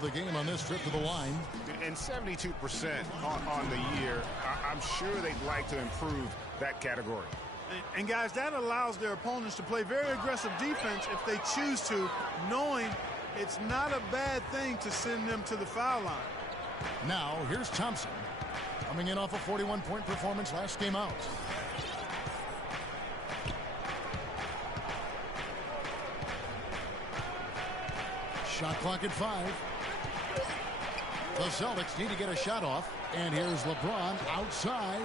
The game on this trip to the line. And 72% on the year. I'm sure they'd like to improve that category. And guys, that allows their opponents to play very aggressive defense if they choose to, knowing it's not a bad thing to send them to the foul line. Now, here's Thompson, coming in off a 41-point performance last game out. Shot clock at 5. The Celtics need to get a shot off. And here's LeBron outside.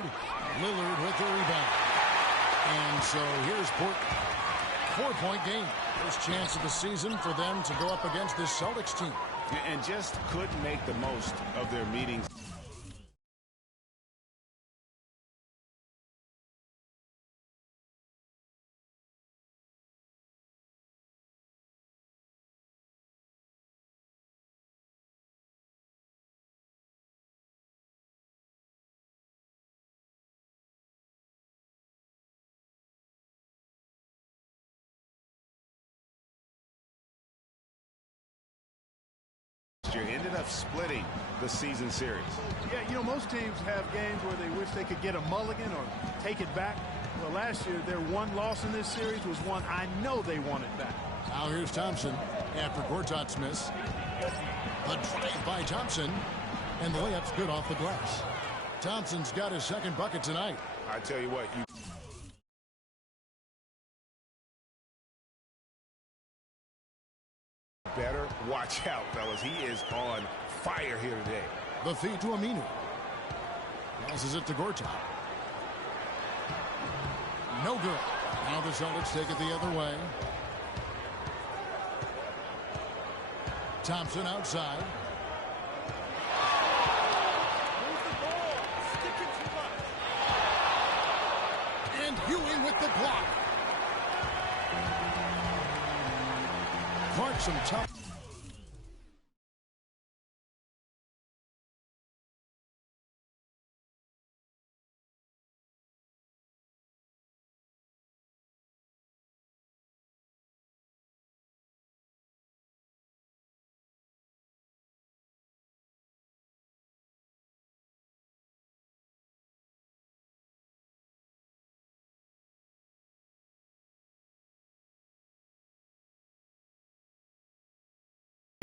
Lillard with the rebound. And so here's Portland. 4-point game. First chance of the season for them to go up against this Celtics team. And just couldn't make the most of their meetings. Ended up splitting the season series. Yeah, you know, most teams have games where they wish they could get a mulligan or take it back. Well, last year, their one loss in this series was one I know they wanted back. Now here's Thompson after Gortat's miss. The drive by Thompson, and the layup's good off the glass. Thompson's got his second bucket tonight. I tell you what, you better watch out, fellas. He is on fire here today. The feed to Aminu. Passes it to Gortat. No good. Now the Celtics take it the other way. Thompson outside. And Ewing with the block. Clarkson tough.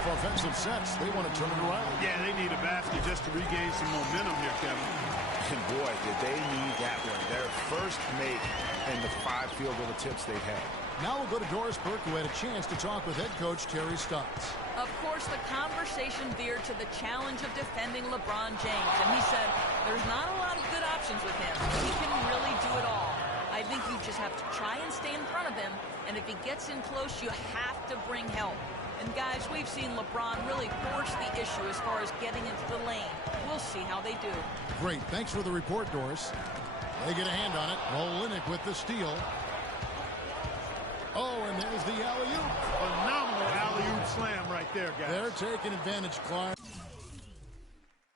Offensive sets, they want to turn it around. Yeah, they need a basket just to regain some momentum here, Kevin. And boy, did they need that one. Their first make in the 5 field goal attempts they've had. Now we'll go to Doris Burke, who had a chance to talk with head coach Terry Stotts. Of course, the conversation veered to the challenge of defending LeBron James. And he said there's not a lot of good options with him. He can really do it all. I think you just have to try and stay in front of him. And if he gets in close, you have to bring help. And guys, we've seen LeBron really force the issue as far as getting into the lane. We'll see how they do. Great. Thanks for the report, Doris. They get a hand on it. Olynyk with the steal. Oh, and there's the alley-oop. Phenomenal alley-oop slam right there, guys. They're taking advantage, Clark,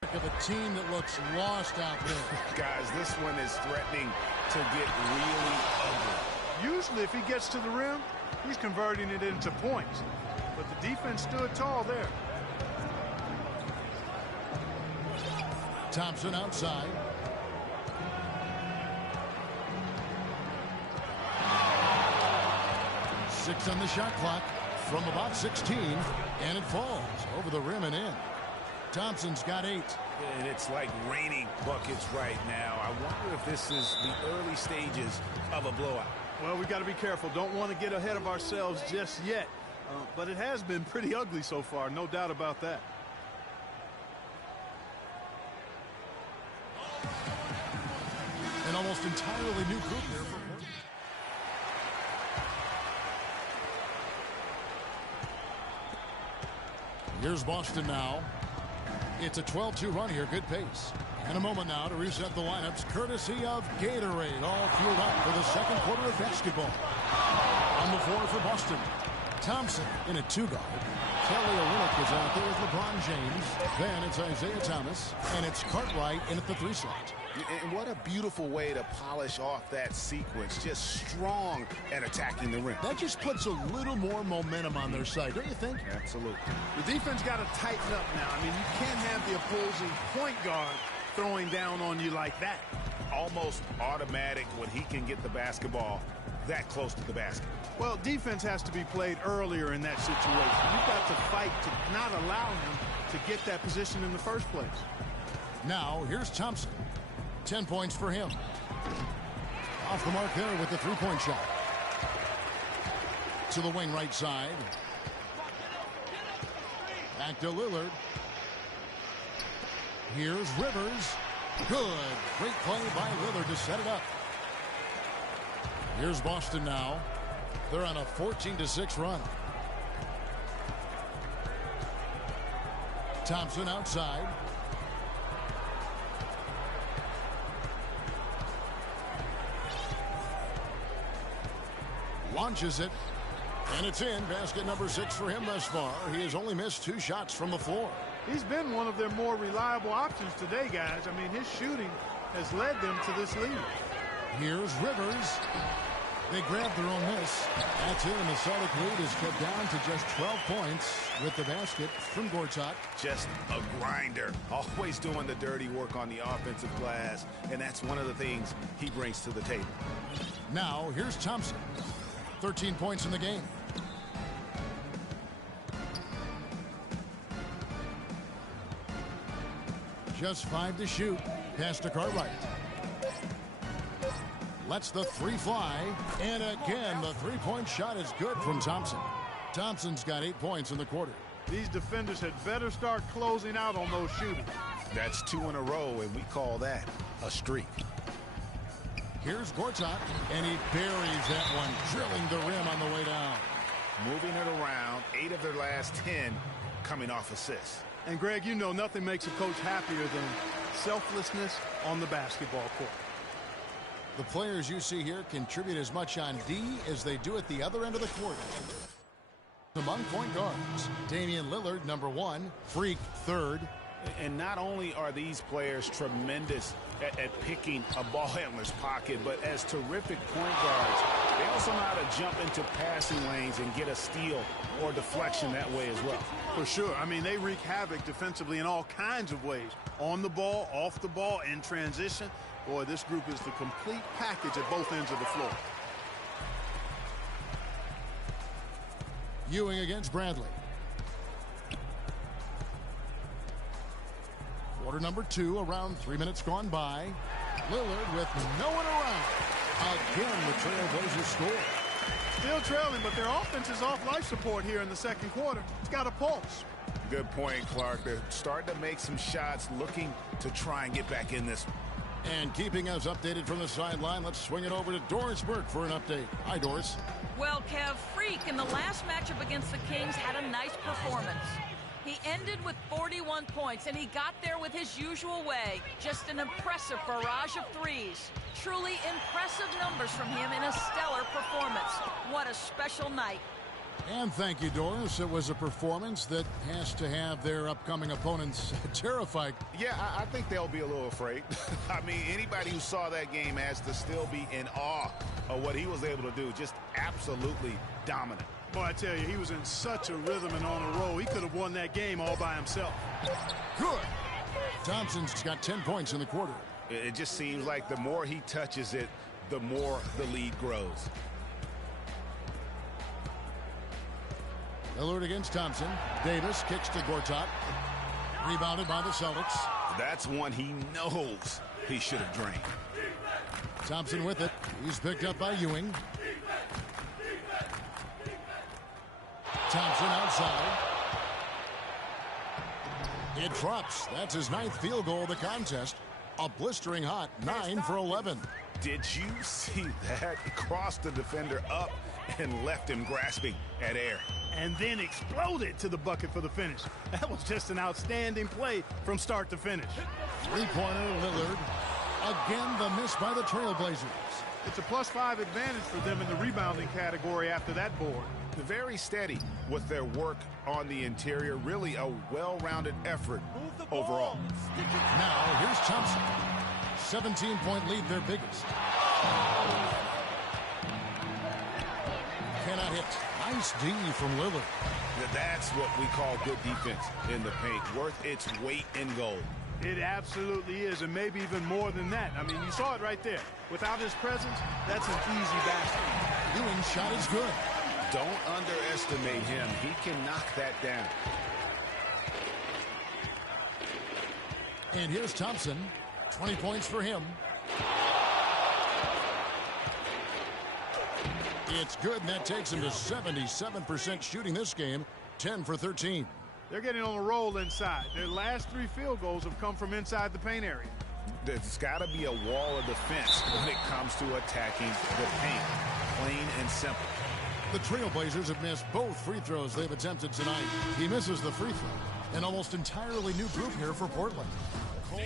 of a team that looks lost out there. Guys, this one is threatening to get really ugly. Usually, if he gets to the rim, he's converting it into points. But the defense stood tall there. Thompson outside. Six on the shot clock from about 16, and it falls over the rim and in. Thompson's got 8. And it's like raining buckets right now. I wonder if this is the early stages of a blowout. Well, we got to be careful. Don't want to get ahead of ourselves just yet. But it has been pretty ugly so far, no doubt about that. An almost entirely new group there for Portland. Here's Boston now. It's a 12-2 run here. Good pace. In a moment now to reset the lineups, courtesy of Gatorade. All fueled up for the second quarter of basketball. On the floor for Boston. Thompson in a two-guard. Kelly Olynyk is out there with LeBron James. Then it's Isaiah Thomas. And it's Cartwright in at the 3 slot. And what a beautiful way to polish off that sequence. Just strong at attacking the rim. That just puts a little more momentum on their side, don't you think? Absolutely. The defense got to tighten up now. I mean, you can't have the opposing point guard throwing down on you like that. Almost automatic when he can get the basketball that close to the basket. Well, defense has to be played earlier in that situation. You've got to fight to not allow him to get that position in the first place. Now, here's Thompson. 10 points for him. Off the mark there with the three-point shot. To the wing right side. Back to Lillard. Here's Rivers. Good. Great play by Lillard to set it up. Here's Boston now. They're on a 14-6 run. Thompson outside. Launches it. And it's in. Basket number 6 for him thus far. He has only missed 2 shots from the floor. He's been one of their more reliable options today, guys. I mean, his shooting has led them to this lead. Here's Rivers. They grabbed their own miss. That's it, and the Celtic lead is cut down to just 12 points with the basket from Gortat. Just a grinder. Always doing the dirty work on the offensive glass, and that's one of the things he brings to the table. Now, here's Thompson. 13 points in the game. Just 5 to shoot. Pass to Cartwright. Lets the 3 fly. And again, the three-point shot is good from Thompson. Thompson's got 8 points in the quarter. These defenders had better start closing out on those shooters. That's 2 in a row, and we call that a streak. Here's Gortat, and he buries that one, drilling the rim on the way down. Moving it around, 8 of their last 10 coming off assists. And, Greg, you know nothing makes a coach happier than selflessness on the basketball court. The players you see here contribute as much on D as they do at the other end of the court. Among point guards, Damian Lillard, number 1, Freak, 3rd. And not only are these players tremendous at picking a ball handler's pocket, but as terrific point guards, they also know how to jump into passing lanes and get a steal or deflection that way as well. For sure. I mean, they wreak havoc defensively in all kinds of ways. On the ball, off the ball, in transition. Boy, this group is the complete package at both ends of the floor. Ewing against Bradley. Quarter number 2, around 3 minutes gone by. Lillard with no one around. Again, the Trailblazers score. Still trailing, but their offense is off life support here in the second quarter. It's got a pulse. Good point, Clark. They're starting to make some shots, looking to try and get back in this. And keeping us updated from the sideline, let's swing it over to Doris Burke for an update. Hi, Doris. Well, Kev, Freak in the last matchup against the Kings had a nice performance. He ended with 41 points, and he got there with his usual way. Just an impressive barrage of threes. Truly impressive numbers from him in a stellar performance. What a special night. And thank you, Doris. It was a performance that has to have their upcoming opponents terrified. Yeah, I think they'll be a little afraid. I mean, anybody who saw that game has to still be in awe of what he was able to do. Just absolutely dominant. Boy, I tell you, he was in such a rhythm and on a roll. He could have won that game all by himself. Good. Thompson's got 10 points in the quarter. It just seems like the more he touches it, the more the lead grows. Lillard against Thompson. Davis kicks to Gortat. Rebounded by the Celtics. That's one he knows he should have drained. Thompson with it. He's picked up by Ewing. Thompson outside. It drops. That's his 9th field goal of the contest. A blistering hot 9 for 11. Did you see that? He crossed the defender up and left him grasping at air. And then exploded to the bucket for the finish. That was just an outstanding play from start to finish. Three-pointer Lillard. Again, the miss by the Trailblazers. It's a +5 advantage for them in the rebounding category after that board. Very steady with their work on the interior. Really a well-rounded effort overall. Now, here's Thompson. 17-point lead, their biggest. Cannot hit. Nice D from Lillard. That's what we call good defense in the paint. Worth its weight in gold. It absolutely is, and maybe even more than that. I mean, you saw it right there. Without his presence, that's an easy basket. Ewing's shot is good. Don't underestimate him. He can knock that down. And here's Thompson. 20 points for him. It's good, and that takes him to 77% shooting this game. 10 for 13. They're getting on a roll inside. Their last 3 field goals have come from inside the paint area. There's got to be a wall of defense when it comes to attacking the paint. Plain and simple. The Trailblazers have missed both free throws they've attempted tonight. He misses the free throw. An almost entirely new group here for Portland. Cole.